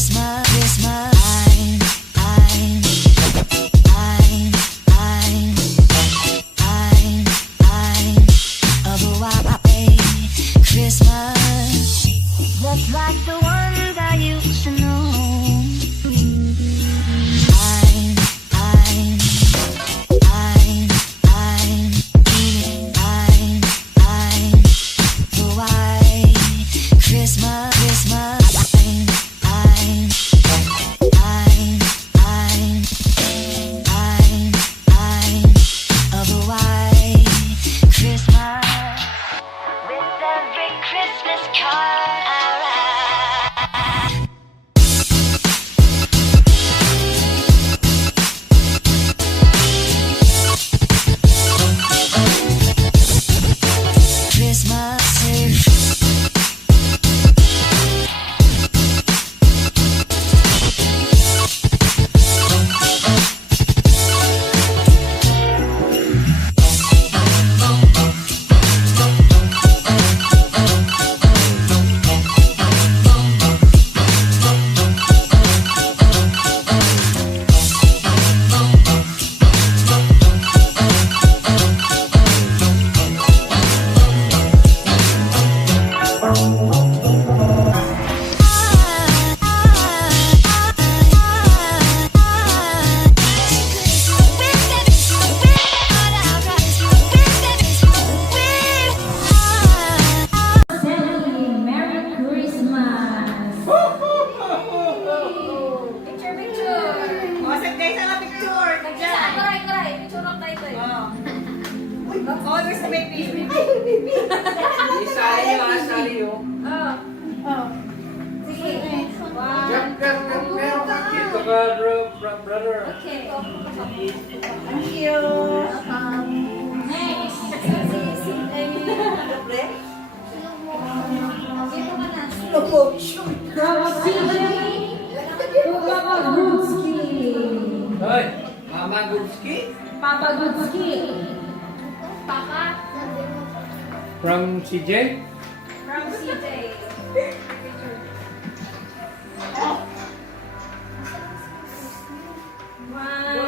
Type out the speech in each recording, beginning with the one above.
Christmas, Christmas. I'm of a white Christmas, just like the ones I used to know. Brother. Okay. Thank you. Next. Hoy, Mama Gurski. Papa Gutski. Papa. From CJ. From CJ. One, two,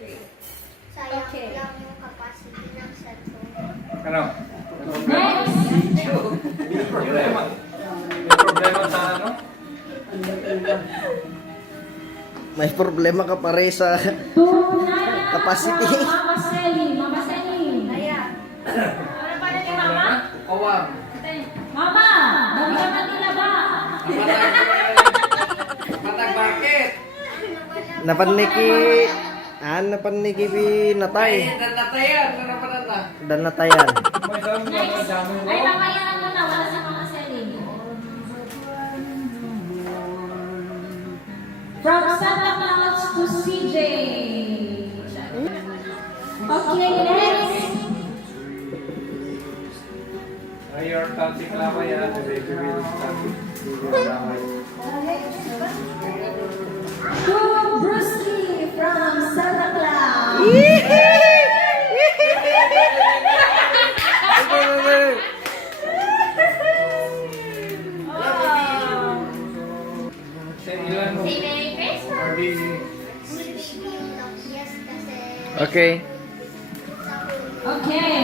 three. Okay. Ano? Next. May problema. May problema sa ano? May problema ka pare sa Tunay. Capacity. Mama Selly. Mama Selly. Ayan. Ano pa rin ni Mama? Kawang. Mama! Magdaman nila ba? Matag bakit? Napaniki natay. Dan natayan. Ano pa na? Dan natayan. May sabi mo Next. na dami mo. Ay, mamaya na muna. Wala si Mama Selly. From Santa Claus to CJ. Okay, next. Your toxic lava yan. Baby will toxic lava. To Brewski from Santa Claus. Sa ilan mo? Merry Christmas. Okay. Okay.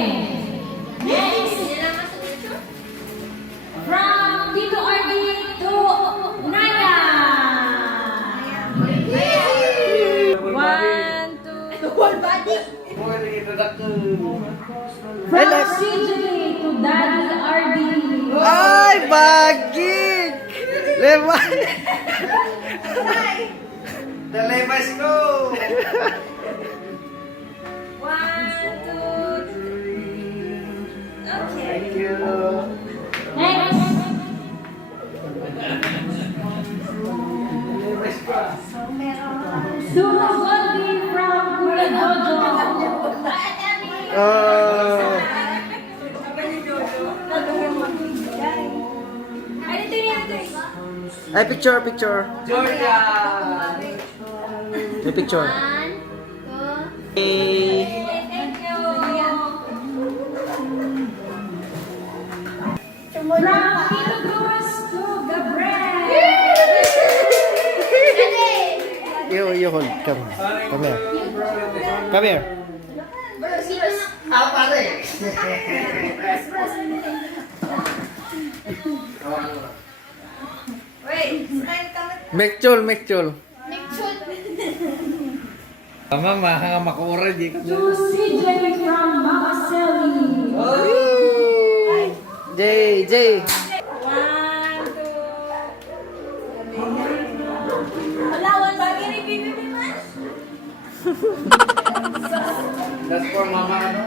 Next. From Tito Arby to Naya. One, two. Whole body. From CJ to Daddy Arby. Ay, bagig! Lebay! Dalebas ko! One, two, three. Okay. Thank you. Next. Dalebas ko. Sumo Goldie from Kuya Jojo. Ay, picture. Georgia! May picture. Hey. Thank you. From Tito Cruz to Gabriel. you hold. Come. Come here. Come here. Wait, smile ka mo. Mekchul, mekchul. Mixed. Mama, makuura di ka. To CJ from Mama Selly. Jay, Jay. 1, 2. Alawan bagi ni Bibi Biman. That's for mama, ano?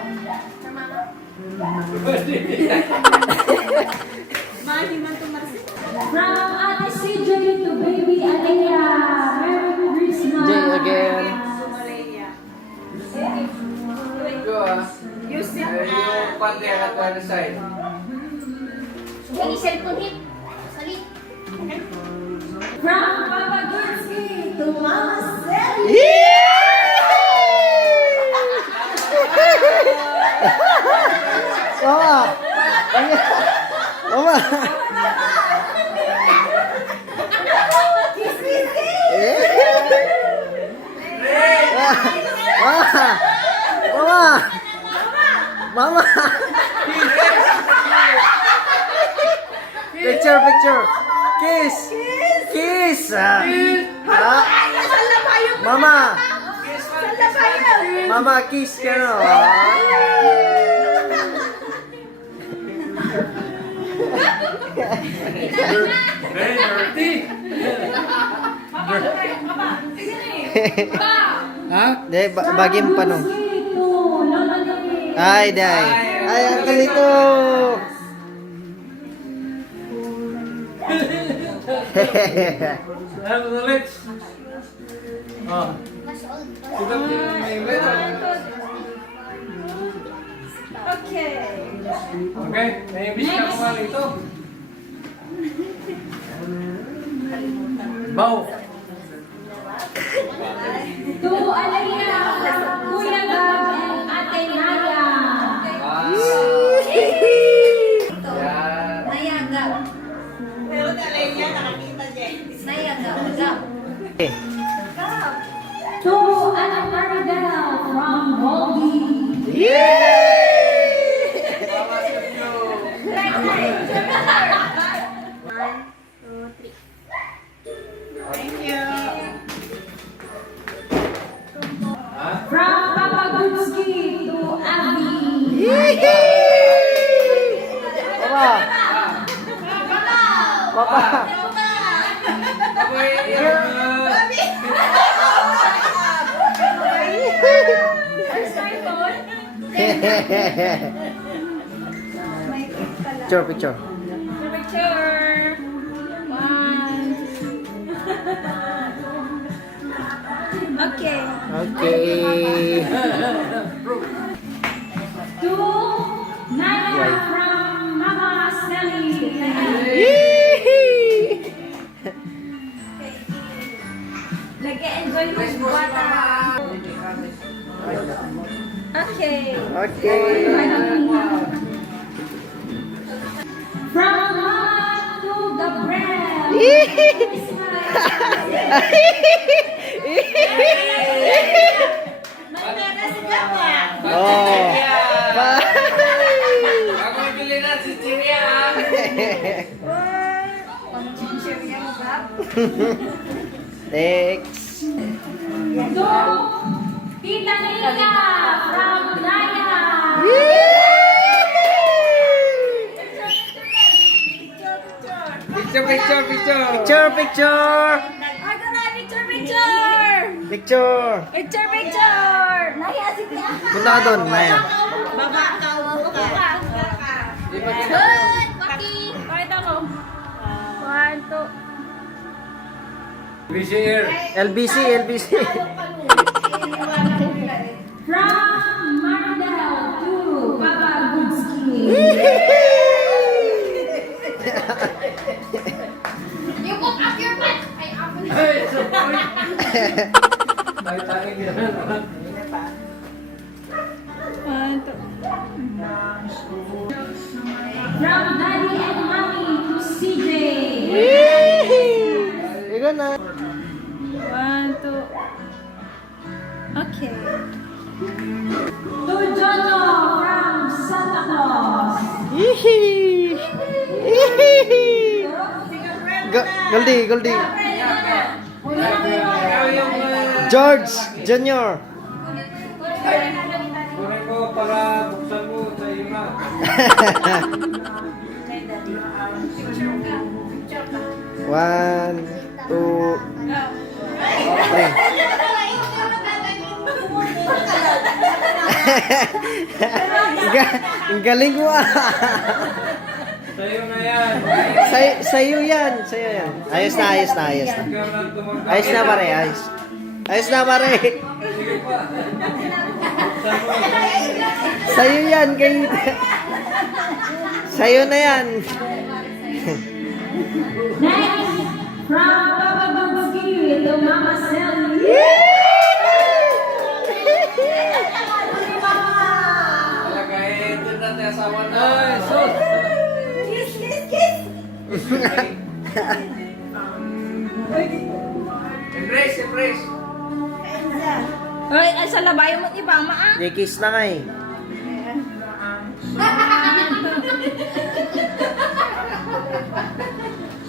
Mani man to Marcy. From Ate CJ to Baby Alea. Merry Christmas. Jay again. Go, You sit yung pante at one side. Yung cellphone hit. Salit. From Papa Gursky to Mama Selly. Mama. Mama. Mama. Mama. Picture, picture. Kiss. Kiss. Mama. Mama, kiss ka no. Very dirty. Ha? Di, bagim pa no. Ay, day. Ay, ang kalito. Ano the lips? Oh. Kita may lips. Okay. Okay, may wish ka naman ito. Bow. To Alaya, Kuya Gab, and Ate Naya. Yan. Nayaga. Pero Alaya, nakakita dyan. Nayaga, Gab. To Ana Maridel from Goldie. Mama, thank you. Ha? From Papa Gursky to Abby. Mama. Papa. Abay, Picture, picture. Picture. 1. Okay. Okay. To Naya from Mama Selly. Nag-enjoy yung bata. Okay. Okay. From Mama to Gabriel. Oh. Ako bili na si Chiria. Next. To Tita Nika from Naya. Picture, picture, picture. Picture, picture. Ako na, picture. Picture. Picture. Naya, sige. Punta ka doon, Maya. Baba ka, upo ka. Good, Paki. Pakita mo. 1, 2. Wish you here. LBC, LBC. From Maridel to Papa Gudsky. You put up your butt. I up your Hey, it's a point. Tayo yan. From Daddy and Mommy to CJ. Ikaw na. 1, 2. two. Okay. To Jojo from Santa Claus. Yee! Goldie, Goldie. Ikaw yung... George Junior. Kunin ko para buksan mo sa iyo na. One, two, three. Ang galing mo ah. Sa iyo na yan. Sa'yo yan. Ayos na. Ikaw na tumagkakita. Ayos na pare, ayos. Ayos na pare. Sige pa. Buksan mo. Sa'yo yan. Sa'yo na yan. Next, from Papa Bugski to Mama Sally. Talaga eh, doon natin asawa na. Ay, sus! Embrace, embrace. Hoy, ay sa labayo mo iba, maa. Kiss na nga eh.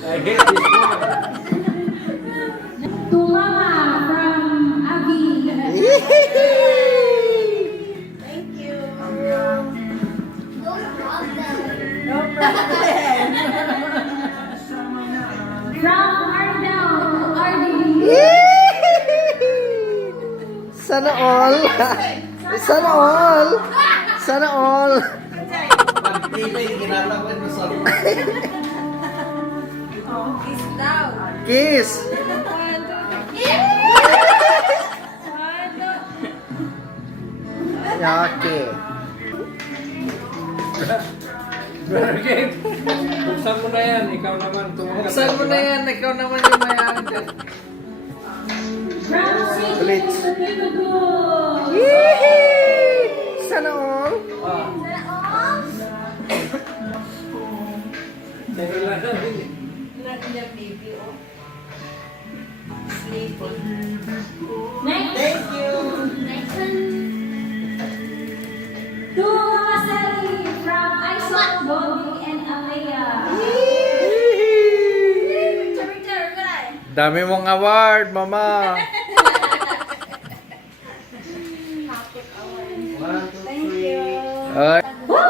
I hate this one. To Mama from Abby. From Ardell to RDB. Sana all. Sana all. Sana all. Pag-tibay, ginatapan mo sa Kiss. Okay. Barangay. Buksan mo na yan, ikaw naman. Buksan mo na yan, ikaw naman yung mayaman dyan. From CJ to Tito Boo. Sana all. Pero lang namin eh. Next. Thank you. To Mama Sally from Isaac, Bobby, and Alea. Dami mong award, mama. Ay. Woo!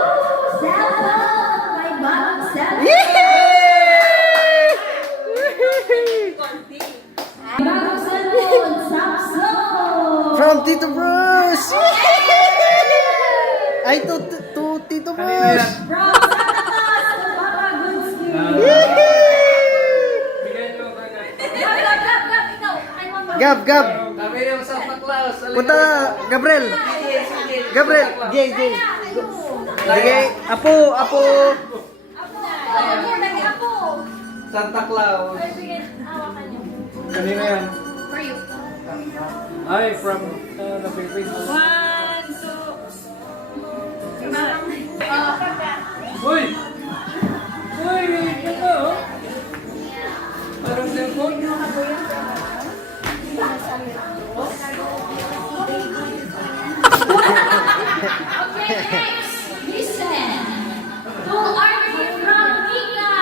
Salad! My bottom salad! Bagong salad! Samsung! From Tito Bruce. Ay, to Tito Bruce. From Santa Claus to Papa Goodski! Bigyan nyo kagad. Gab. Dami yung Santa Claus. Punta, Gabriel. Gabriel. Jay. Sige, Apo. Santa Claus. Kanina yan. Ay, from the Philippines. Uy! Uy, ito oh. Parang cellphone. Okay, next! Listen! To Army from Mika!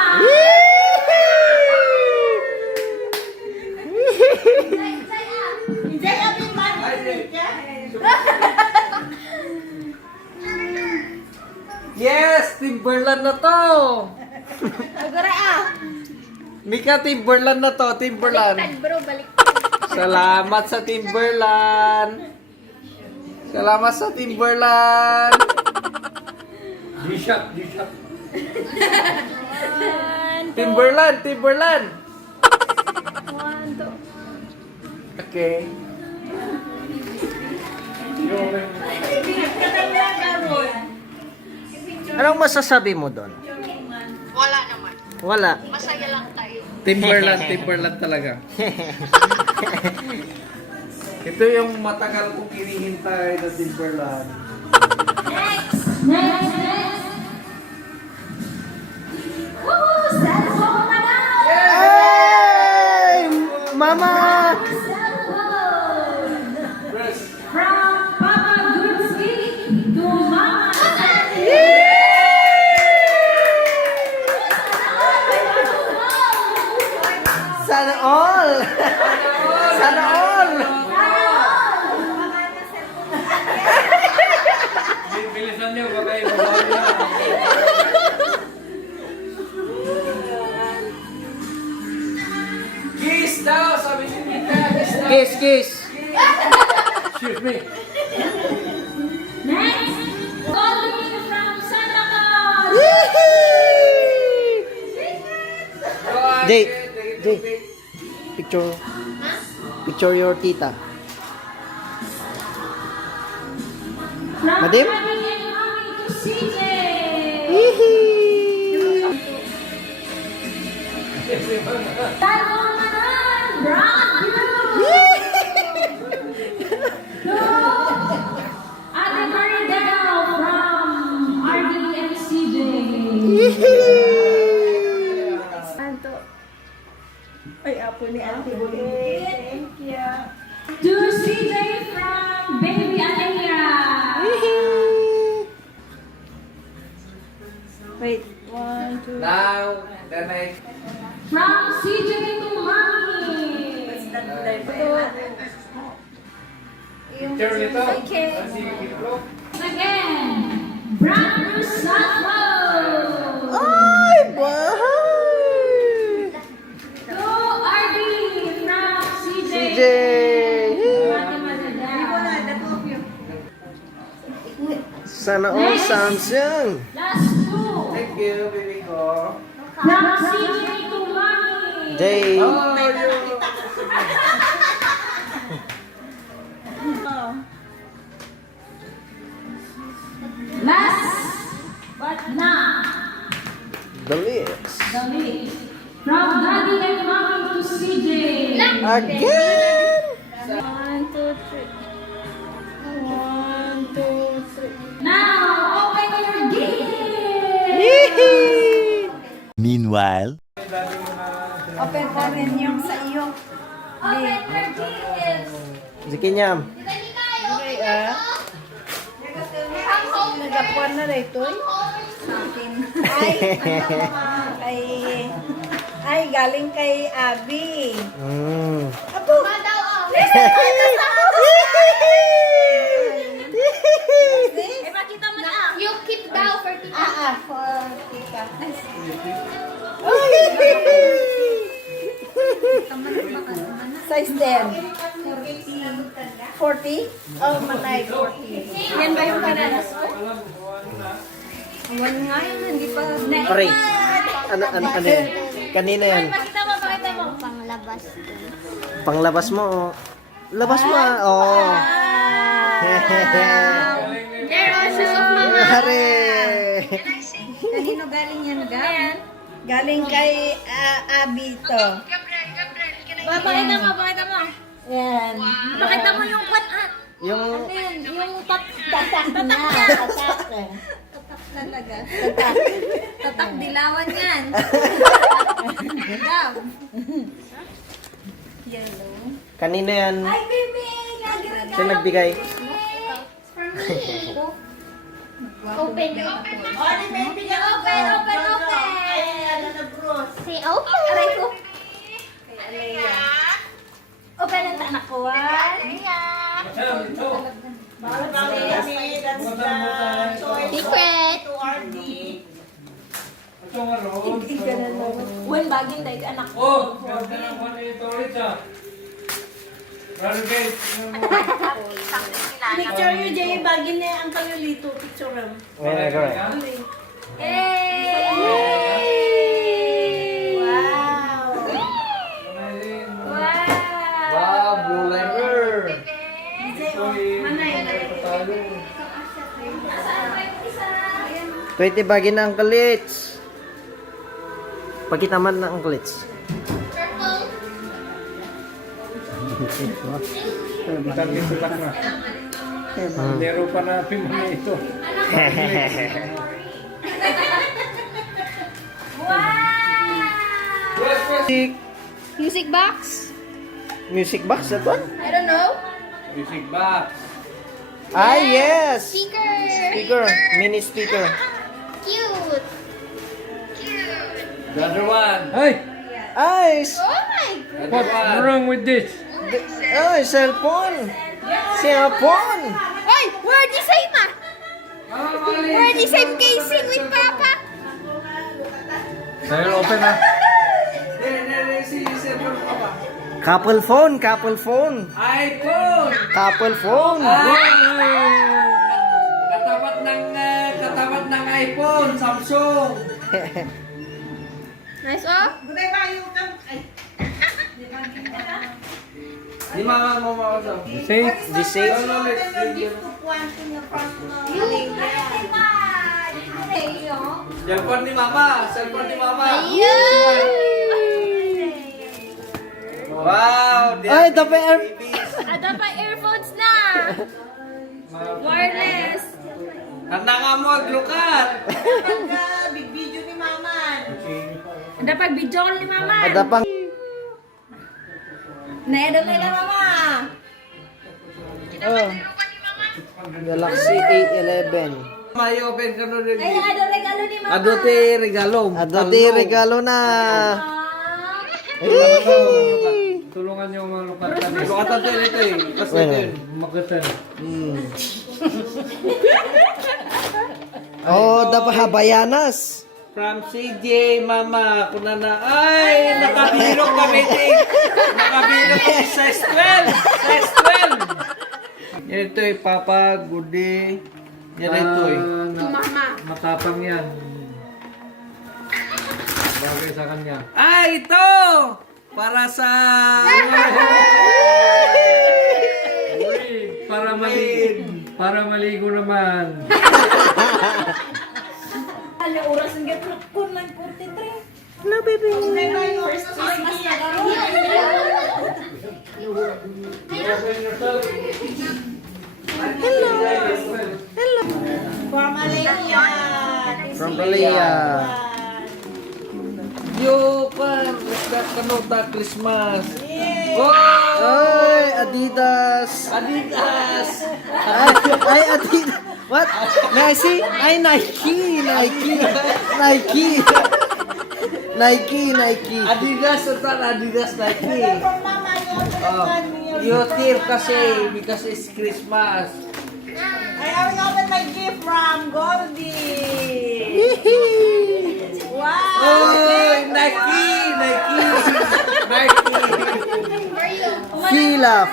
Yes! Timberland na to! Mika, Timberland na to. Timberland. Salamat sa Timberland. Salamat sa Timberland. G-Shock. Timberland. Okay. Anong masasabi mo doon? Wala naman. Wala. Masaya lang tayo. Timberland talaga. Ito yung matagal kong hinihintay na Timberland. Next! Woohoo! Cellphone na daw! Hey! Mama! Cellphone! Sana all! Sana all! Bilisan niyo, baka ibabawal niyo. Kiss daw, sabi ni Nita. Kiss daw. Kiss, kiss! Excuse me. Next, calling from Santa Claus. Jay, Jay. Picture. Picture your tita. From Madim? Daddy and Mommy to CJ. Talmonan, Brown Blue. To Ate Maridel from RD and CJ. To CJ from Baby Alea. Now, the next. From CJ to Mommy. Picture nito. Si Itlog. Again, Brown Blue Sunflow. Ay, bahay! To RD from CJ. CJ. Ate Maridel. Sana all Samsung. Last two. Thank you, baby ko. From CJ to Mommy. Jay. Oh, you. Last but not The lips. the least. From Daddy and Mommy to CJ. Again! Now, open your gift. Yee! Meanwhile, Open pa rin yung sa iyo. Open your gift. Si Kinyam. Okay, nagapuan na rin ito eh. Sa akin. Ay, galing kay Abby. Mm. Apo! Ipakita mo na. Yung kit daw for tita. For tita. Size 10. 40? Oh, manay, 40. Yan ba yung bananas ko? One nga yun, hindi pa. Pare. Ano yan? Kanina yan. Pakita mo, pakita mo. Panglabas. Panglabas mo. Oh. Labas mo. Oh. There also of mama. Pare. Kanino galing yan, Galing kay Abby to. Pakita mo, pakita mo. Yan. Pakita mo yung kwan-at. Yung Yung Tatak na. Tatak. talaga. Tatak. Tatak dilawan yan. Dilaw. Yellow. kanina yan. Ay, baby! Siya nagbigay. Open. Open! Say open. Aray ko. Alea. Open ang tanak ko. Ayan, ito. Secret. Ito nga ron. When baging dahil anak ko. Oh, ganda ng one ito ulit siya. Brother Gates, Picture you, Jay. Bagin na ang Lito. Picture mo. Ayan, correct. Hey! Wow. Wow, blue lighter. Talo. 20 bagay na ang kalits. Pakita man na ang kalits. Bitan ito lang na. Lero pa natin mo na ito. Music box? Music box, that one? I don't know. Music box. Ah, yes! Speaker. Speaker, mini speaker. Cute. The other one. Hey! Ay, What's wrong with this? ay, cellphone. Cellphone. Oy, we're the same ah. We're the same casing with Papa. Dahil open na. Si cellphone pa ba? Couple phone, couple phone. iPhone! Couple phone. Katapat ng iPhone, Samsung. Nice oh. Di mama mo makasama. See? The same. Cellphone ni mama. Cellphone ni mama. Wow! Ay, dapat Ada pa earphones na. Wireless. Handa nga mo aglukat. Big-video ni Mama. Ada pa video call ni Mama. ada pang Naedo na lang, Mama. oh. Galaxy A11. May open ka nun rin. Ay, ano regalo ni Mama? Adote regalo. Ado di regalo na. Tulungan niyo mga lukatan. Lukatan din ito eh. Kasi Well. din. Makatan. Oh, dapat habayanas. From CJ, mama, kuna na, ay, nakabilog kami din. Nakabilog kami sa 12. Yan ito eh, Papa, Goody. Yan ito eh. Matapang yan. Bagay sa kanya. Ay, ito! Para sa... Uy, para maligo naman. Ano, oras ang gato ko, 9:43. Hello, baby. First Christmas na gano'n. From Malaysia. From Malaysia. Yo, par, kanota Christmas. Oh! Ay, Adidas. Adidas! Ay, Adidas. What? May I see? Ay, Nike. Adidas, ito Adidas Nike. From Mama, You tear kasi because it's Christmas. I will open my gift from Goldie. Wow! Oh, Nike!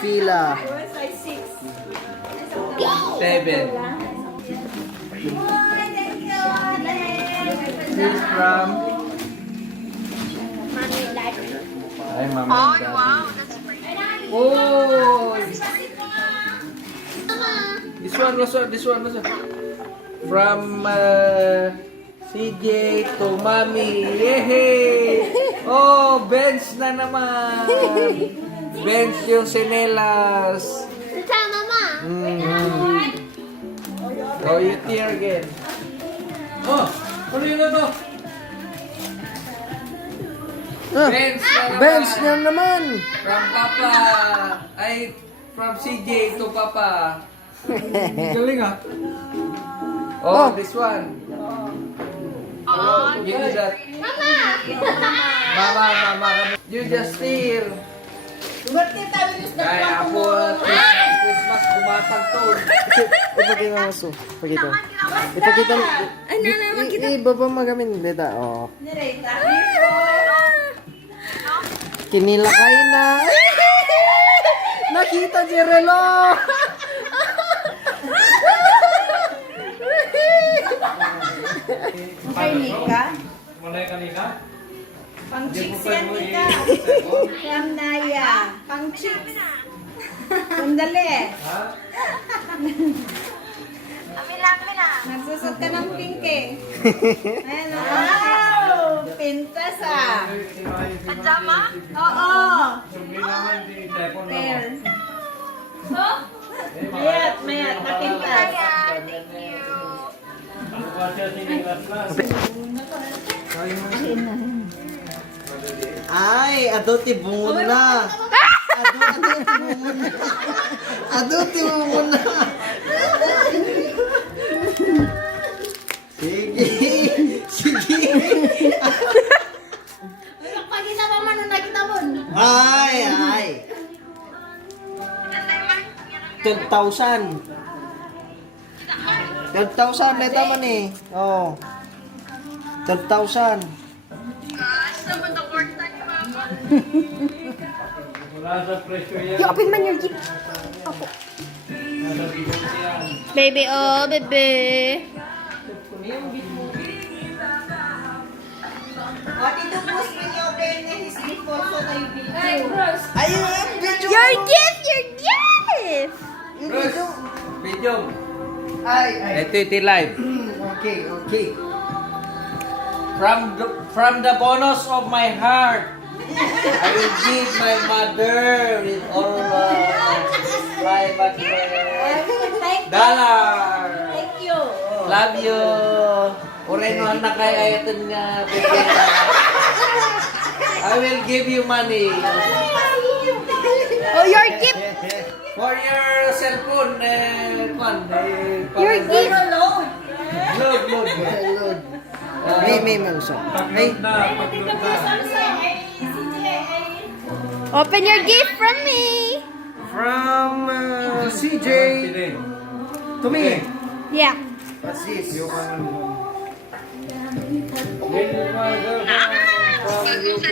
Fila. Size 6. 7. This from... Ay, mama. Oh, wow. Oh! This one. From CJ to Mommy. Yehey! Oh, bench na naman. Bench yung sinelas. Sa Mama. Oh, you tear again. Oh, ano yun na to? Ah, Bench na naman. bench na naman. From Papa. Ay, from CJ to Papa. Galing ah. Oh, this one. You do that. Mama. You just steal. Birthday tayo is the Kaya ako, Christmas, kumatang to. Ipakita mo so. Ipakita. Ipakita. Ibaba magamin. Beta. Oh. Kinilakay na. Nakita si Relo. Kay Nika. Mulai kanina? Pang chicks yan, Nika. From Naya. Pang chicks. Sandali. Nagsusot ka ng pink eh. Ayan o. Wow! Pintas ah. Pajama? Oo. Pair. Mayat. Napintas. Ay, aduti bungon na. Aduti bungon na. Sige. Pag isa pa man 12,000. 12,000 na ito man eh. Oh. 12,000. Wala sa presyo yan. You open man your gift. Opo. Nasa bigay yan. Baby, oh, baby. What did you post when you open his gift also tayo video? Ayun, video. Your gift, your gift. Bruce, video. Ay. Ito iti live. Okay, okay. From the bonus of my heart, I will give my mother with all private dollar. Thank you. Love you. Ureno na kay ayatin nga. I will give you money Oh, your gift. for your cellphone. Your gift. Load. May also. Ay, Pag-load na. Open your gift from me. from CJ Sili. to me. Yeah. What's this? This is my girlfriend from UK.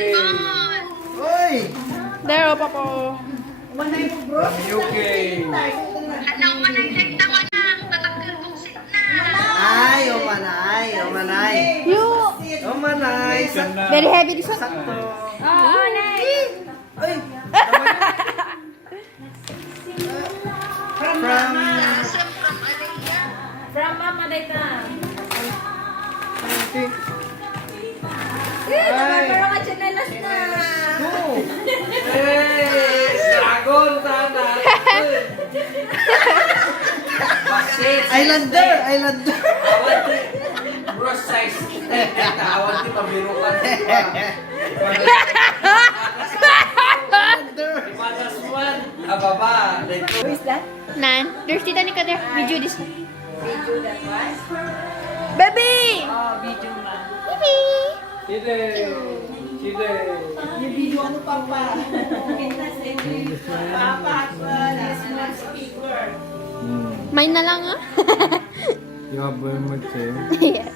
Oy! There, oh, Papa. From UK. Ay, omanay, omanay. You. Omanay, sakto. Very heavy this one. Sakto. Oh, nice. Ay! From Mama Daita. Pero ka chanelas na. Hey, dragon sana. Basit. Islander, Islander. Bro size. Awan ti pabirukan. Ipatas one. Ababa. Who is that? Nan, there's tita ni Kader. Video this. Video that was? Baby! Oh, video na. Baby! Sili. Sili. Yung video ano papa? Kita sa papa smart speaker. Mine na lang ah. You have very much, eh? Yeah.